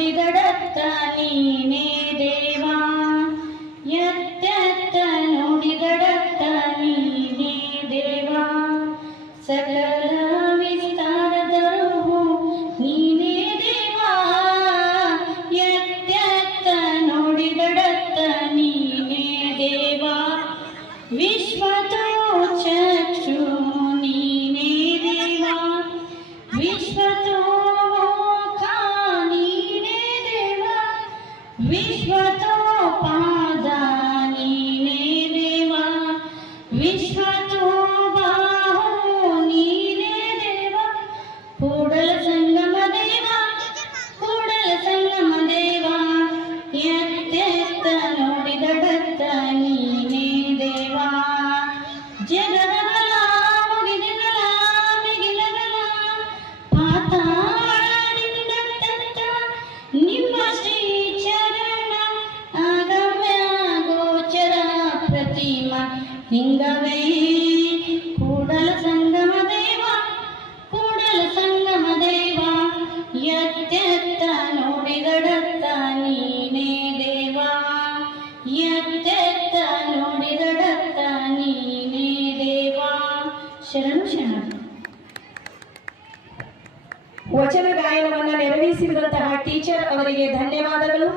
ನುಡಿದಡತ್ತ ನೀನೇ ದೇವಾ ಎತ್ತೆತ್ತ ನುಡಿದಡತ್ತ ನೀನೇ ದೇವಾ ಸಕಲ ವಿಸ್ತಾರದವು ನೀನೇ ದೇವಾ ಎತ್ತೆತ್ತ ನುಡಿದಡತ್ತ ನೀನೇ ದೇವಾ ವಿಶ್ವತೋ ಚಕ್ಷು ನೀನೇ ದೇವಾ ವಿಶ್ವತೋ विश्वतो पाद नीने देवा विश्वतो बाहु नीने देवा कूडल संगम देवा एत्तेत्त नुडिदडत्त नीने देवा जगदगल मुगिदगल मिगिलगल पाताಳದಿಂದ ತತ್ತ ನಿಮ್ಮ ಶ್ರೀ हिंगवे कूडल संगम देवा एत्तेत्त नुडिदडत्त नीने देवा एत्तेत्त नुडिदडत्त नीने देवा ಶರಣು ಶರಣು ವಚನ ಗಾಯನವನ್ನು ನೆರವೇರಿಸಿದಂತಹ ಟೀಚರ್ ಅವರಿಗೆ ಧನ್ಯವಾದಗಳು.